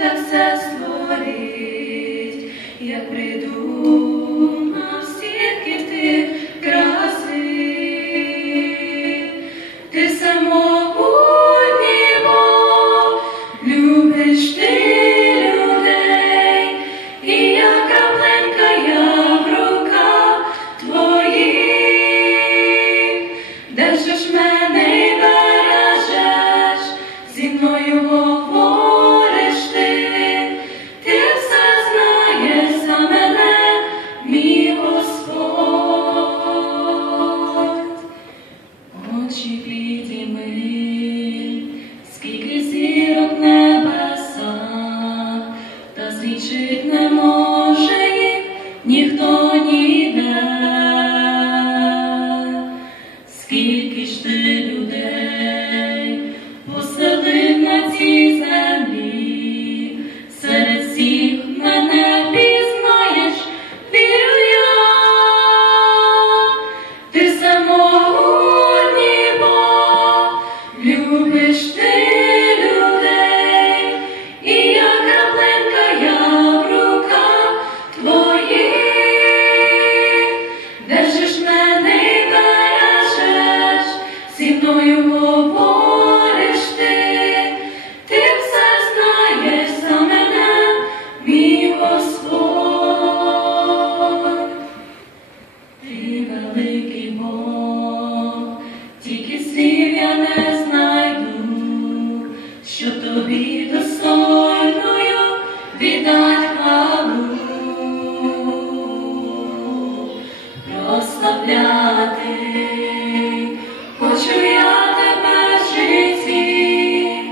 це все створить, як придумав стільки ти краси, ти самогутній Бог, любиш ти людей, і я краплинка, я в руках твоїх, держиш мене мною Скільки ж ти людей поселив на цій землі, серед всіх мене пізнаєш, вірю я. Ти самого любиш ти слів я не знайду, що тобі достойною віддать хвалу, прославляти, хочу я тебе в житті,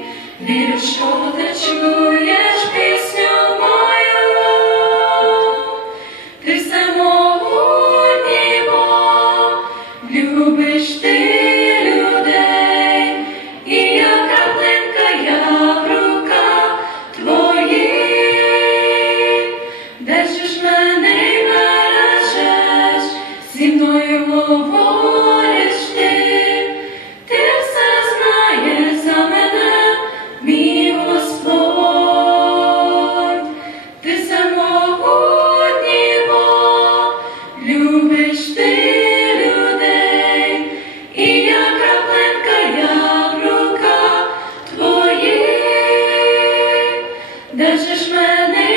вірю, що ти чуєш пісню мене бережеш, зі мною говориш ти, все знаєш за мене, мій Господь. Ти самогутній любиш ти людей, і я краплинка, я в руках твоїх, держиш мене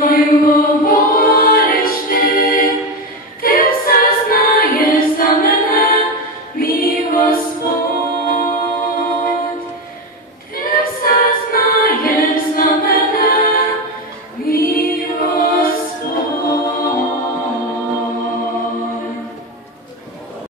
rainbow.